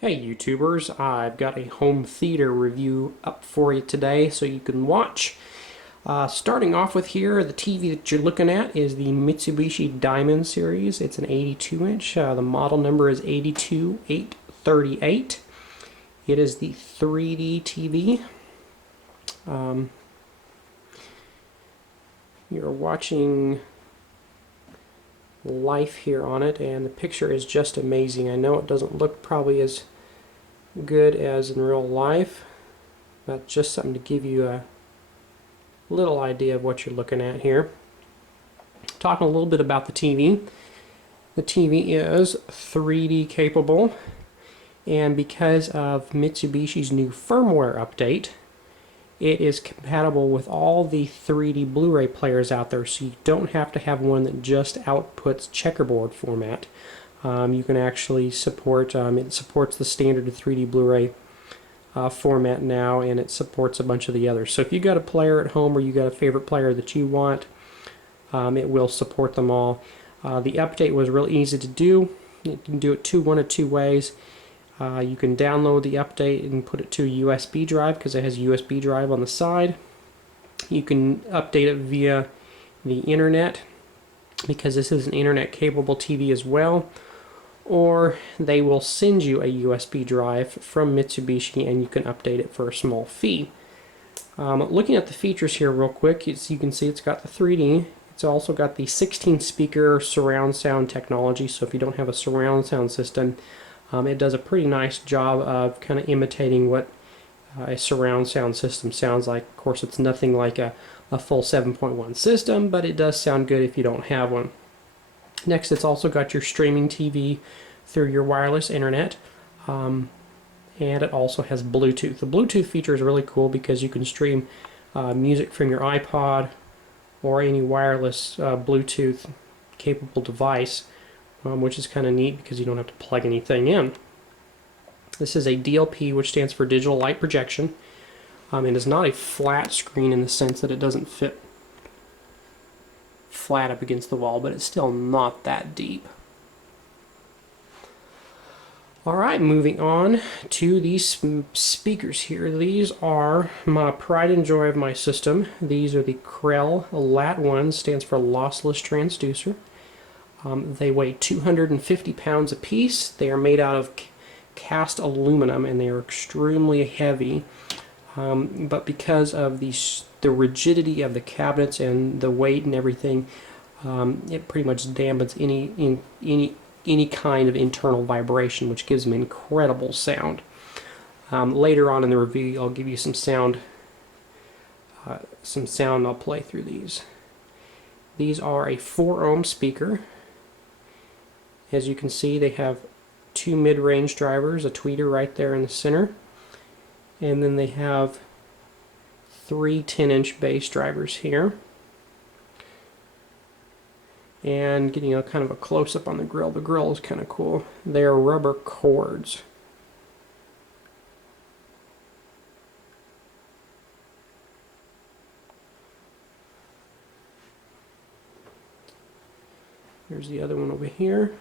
Hey YouTubers, I've got a home theater review up for you today so you can watch. Starting off with here, the TV that you're looking at is the Mitsubishi Diamond series. It's an 82-inch. The model number is 82838. It is the 3D TV. You're watching life here on it, and the picture is just amazing. I know it doesn't look probably as good as in real life, but just something to give you a little idea of what you're looking at here. Talking a little bit about the TV. The TV is 3D capable, and because of Mitsubishi's new firmware update, it is compatible with all the 3D Blu-ray players out there, so you don't have to have one that just outputs checkerboard format. You can actually support, it supports the standard 3D Blu-ray format now, and it supports a bunch of the others. So if you got a player at home or you got a favorite player that you want, it will support them all. The update was real easy to do. You can do it one of two ways. You can download the update and put it to a USB drive because it has a USB drive on the side. You can update it via the internet because this is an internet capable TV as well. Or they will send you a USB drive from Mitsubishi and you can update it for a small fee. Looking at the features here real quick, as you can see it's got the 3D. It's also got the 16 speaker surround sound technology, so if you don't have a surround sound system, it does a pretty nice job of kind of imitating what a surround sound system sounds like. Of course, it's nothing like a full 7.1 system, but it does sound good if you don't have one. Next, it's also got your streaming TV through your wireless internet, and it also has Bluetooth. The Bluetooth feature is really cool because you can stream music from your iPod or any wireless Bluetooth capable device, which is kind of neat because you don't have to plug anything in. This is a DLP, which stands for Digital Light Projection. It is not a flat screen in the sense that it doesn't fit flat up against the wall, but it's still not that deep. Alright, moving on to these speakers here. These are my pride and joy of my system. These are the Krell Lat ones, stands for lossless transducer. They weigh 250 pounds apiece. They are made out of cast aluminum and they are extremely heavy. But because of the rigidity of the cabinets and the weight and everything, it pretty much dampens any kind of internal vibration, which gives them incredible sound. Later on in the review, I'll give you some sound. I'll play through these. These are a 4-ohm speaker. As you can see, they have two mid-range drivers, a tweeter right there in the center, and then they have three 10-inch bass drivers here. And getting a kind of a close-up on the grill. The grill is kind of cool. They are rubber cords. Here's the other one over here.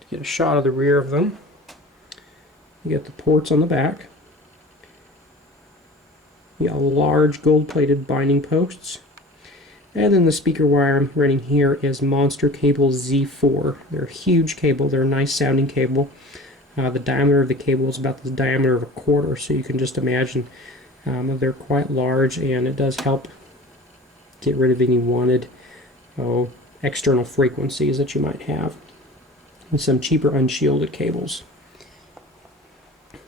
To get a shot of the rear of them, you get the ports on the back. You got large gold-plated binding posts. And then the speaker wire I'm running here is Monster Cable Z4. They're a huge cable. They're a nice sounding cable. The diameter of the cable is about the diameter of a quarter, so you can just imagine they're quite large, and it does help get rid of any wanted external frequencies that you might have. And some cheaper unshielded cables.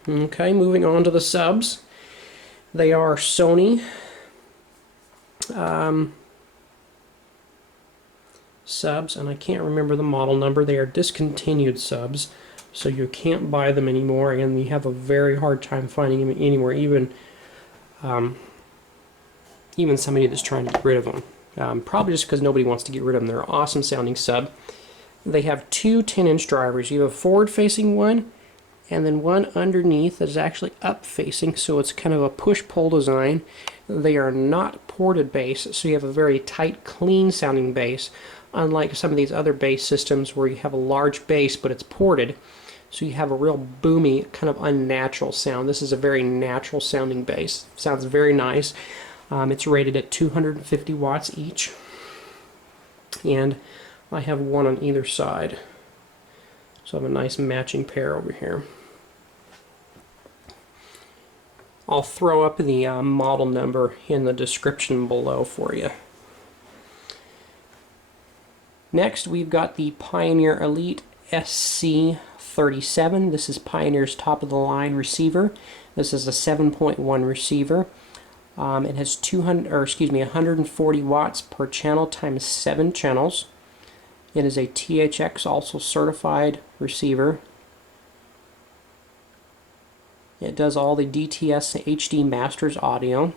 Okay, moving on to the subs. They are Sony subs, and I can't remember the model number. They are discontinued subs, so you can't buy them anymore, and you have a very hard time finding them anywhere, even somebody that's trying to get rid of them. Probably just because nobody wants to get rid of them. They're an awesome sounding sub. They have two 10-inch drivers. You have a forward-facing one, and then one underneath that is actually up-facing, so it's kind of a push-pull design. They are not ported bass, so you have a very tight, clean sounding bass, unlike some of these other bass systems where you have a large bass but it's ported. So you have a real boomy, kind of unnatural sound. This is a very natural sounding bass. Sounds very nice. It's rated at 250 watts each. And I have one on either side. So I have a nice matching pair over here. I'll throw up the model number in the description below for you. Next, we've got the Pioneer Elite SC-37. This is Pioneer's top-of-the-line receiver. This is a 7.1 receiver. It has 140 watts per channel times 7 channels. It is a THX also certified receiver. It does all the DTS HD Masters audio,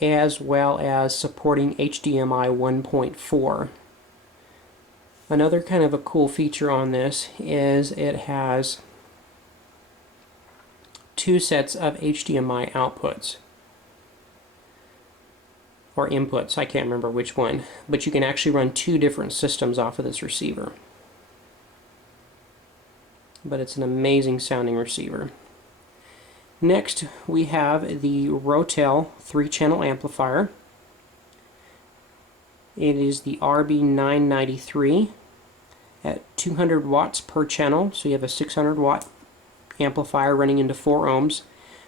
as well as supporting HDMI 1.4. Another kind of a cool feature on this is it has 2 sets of HDMI outputs, or inputs, I can't remember which one, but you can actually run 2 different systems off of this receiver. But it's an amazing sounding receiver. Next, we have the Rotel 3-channel amplifier. It is the RB993 at 200 watts per channel, so you have a 600 watt amplifier running into 4 ohms.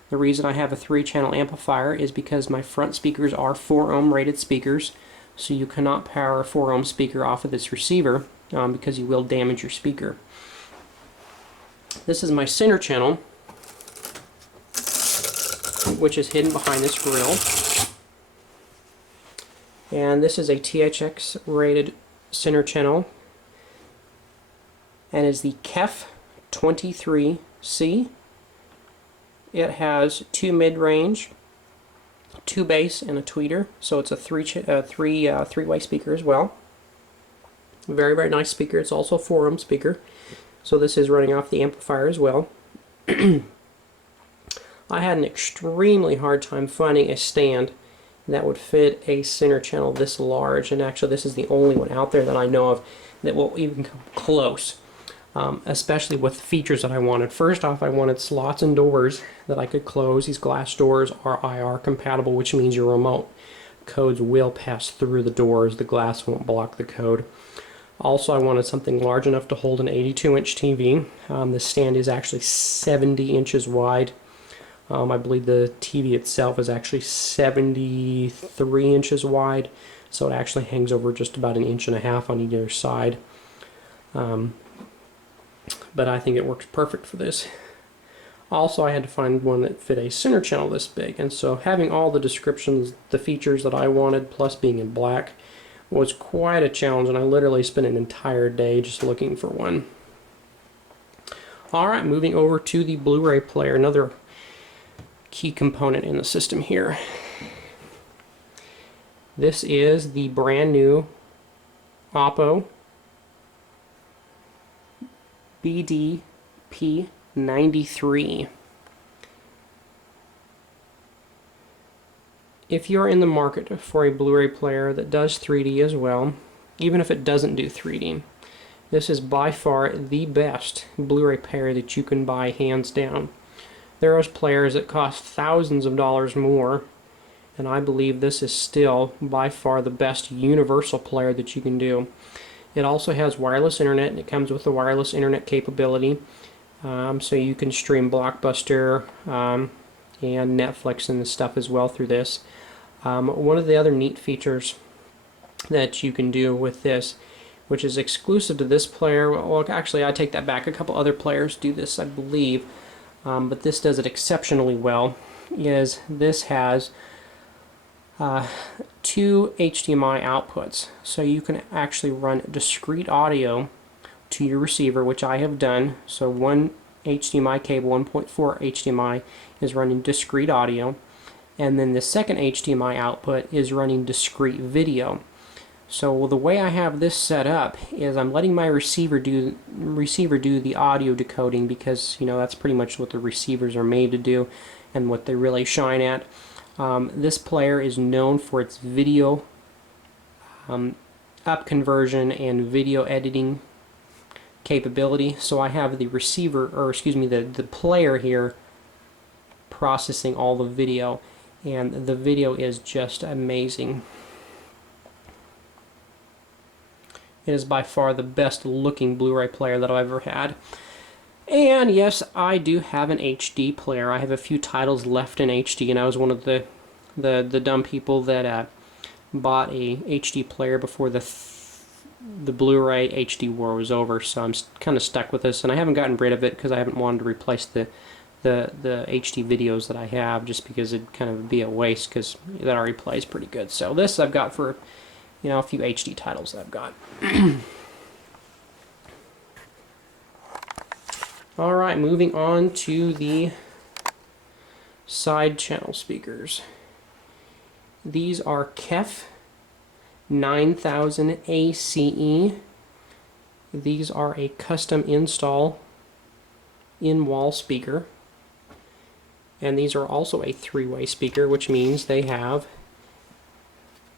The reason I have a 3-channel amplifier is because my front speakers are 4 ohm rated speakers, so you cannot power a 4 ohm speaker off of this receiver because you will damage your speaker. This is my center channel, which is hidden behind this grill. And this is a THX rated center channel, and is the Kef 23C. It has 2 mid-range, 2 bass, and a tweeter, so it's a three-way speaker as well. Very, very nice speaker. It's also a 4 ohm speaker, so this is running off the amplifier as well. I had an extremely hard time finding a stand that would fit a center channel this large, and actually this is the only one out there that I know of that will even come close, especially with the features that I wanted. First off, I wanted slots and doors that I could close. These glass doors are IR compatible, which means your remote codes will pass through the doors. The glass won't block the code. Also, I wanted something large enough to hold an 82-inch TV. This stand is actually 70 inches wide. I believe the TV itself is actually 73 inches wide, so it actually hangs over just about 1.5 inches on either side. But I think it works perfect for this. Also, I had to find one that fit a center channel this big, and so having all the descriptions, the features that I wanted, plus being in black, was quite a challenge, and I literally spent an entire day just looking for one. Alright, moving over to the Blu-ray player, another key component in the system here. This is the brand new Oppo BDP93. If you're in the market for a Blu-ray player that does 3D as well, even if it doesn't do 3D, this is by far the best Blu-ray player that you can buy, hands down. There are players that cost thousands of dollars more, and I believe this is still by far the best universal player that you can do. It also has wireless internet, and it comes with the wireless internet capability, so you can stream Blockbuster and Netflix and stuff as well through this. One of the other neat features that you can do with this, which is exclusive to this player, well actually I take that back, a couple other players do this I believe, but this does it exceptionally well, is this has 2 HDMI outputs, so you can actually run discrete audio to your receiver, which I have done. So one HDMI cable, 1.4 HDMI, is running discrete audio, and then the second HDMI output is running discrete video. So the way I have this set up is I'm letting my receiver do the audio decoding, because you know that's pretty much what the receivers are made to do and what they really shine at. This player is known for its video up conversion and video editing capability. So I have the receiver, or excuse me, the player here processing all the video, and the video is just amazing. It is by far the best looking Blu-ray player that I've ever had. And yes, I do have an HD player. I have a few titles left in HD, and I was one of the dumb people that bought a HD player before the Blu-ray HD war was over, so I'm kind of stuck with this, and I haven't gotten rid of it because I haven't wanted to replace the HD videos that I have, just because it'd kind of be a waste, because that already plays pretty good. So this I've got for, you know, a few HD titles that I've got. Alright, moving on to the side channel speakers. These are Kef CI9000 ACE. These are a custom install in-wall speaker. And these are also a three-way speaker, which means they have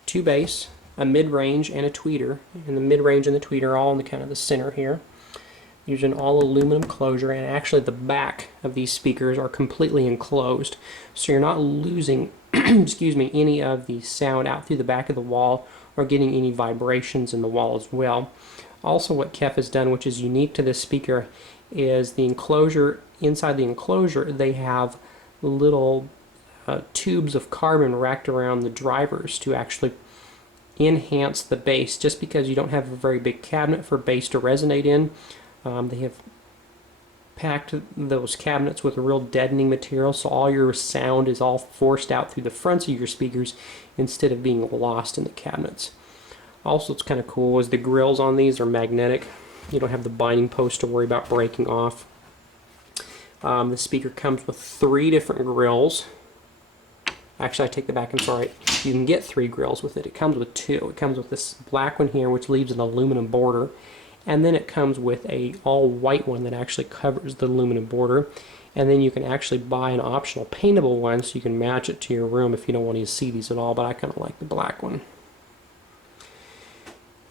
two bass, a mid-range, and a tweeter. And the mid-range and the tweeter are all in the kind of the center here. Using all aluminum closure, and actually the back of these speakers are completely enclosed, so you're not losing excuse me, any of the sound out through the back of the wall or getting any vibrations in the wall as well. Also, what Kef has done, which is unique to this speaker, is the enclosure. Inside the enclosure they have little tubes of carbon wrapped around the drivers to actually enhance the bass. Just because you don't have a very big cabinet for bass to resonate in, they have packed those cabinets with a real deadening material, so all your sound is all forced out through the fronts of your speakers instead of being lost in the cabinets. Also, it's kind of cool is the grills on these are magnetic. You don't have the binding post to worry about breaking off. The speaker comes with 3 different grills. Actually, I take that back, I'm sorry. You can get 3 grills with it. It comes with 2. It comes with this black one here, which leaves an aluminum border. And then it comes with a all white one that actually covers the aluminum border. And then you can actually buy an optional paintable one so you can match it to your room if you don't want to see these at all, but I kind of like the black one.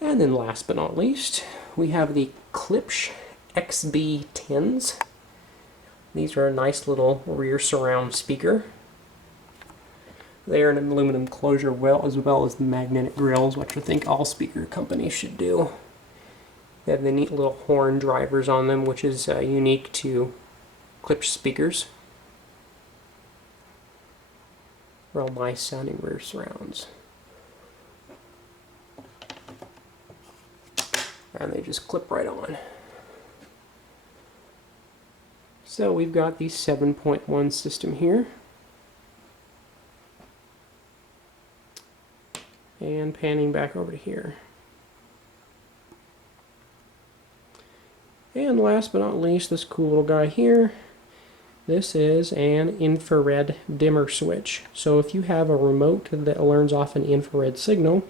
And then last but not least, we have the Klipsch XB10s. These are a nice little rear surround speaker. They are an aluminum closure as well as the magnetic grills, which I think all speaker companies should do. They have the neat little horn drivers on them, which is unique to Klipsch speakers. Real nice sounding rear surrounds. And they just clip right on. So we've got the 7.1 system here. And panning back over to here. And last but not least, this cool little guy here. This is an infrared dimmer switch. So if you have a remote that learns off an infrared signal,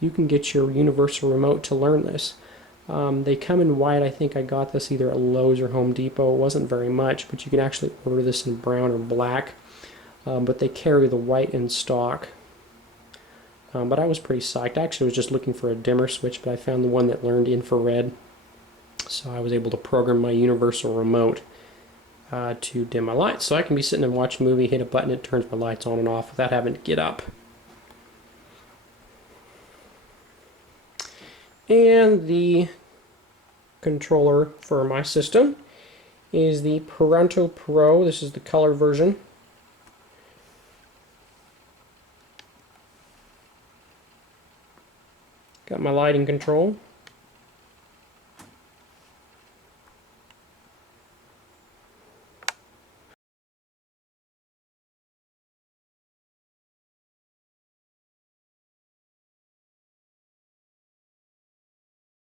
you can get your universal remote to learn this. They come in white. I think I got this either at Lowe's or Home Depot. It wasn't very much, but you can actually order this in brown or black. But they carry the white in stock. But I was pretty psyched. I actually was just looking for a dimmer switch, but I found the one that learned infrared. So I was able to program my universal remote to dim my lights. So I can be sitting and watch a movie, hit a button, it turns my lights on and off without having to get up. And the controller for my system is the Pronto Pro. This is the color version. Got my lighting control.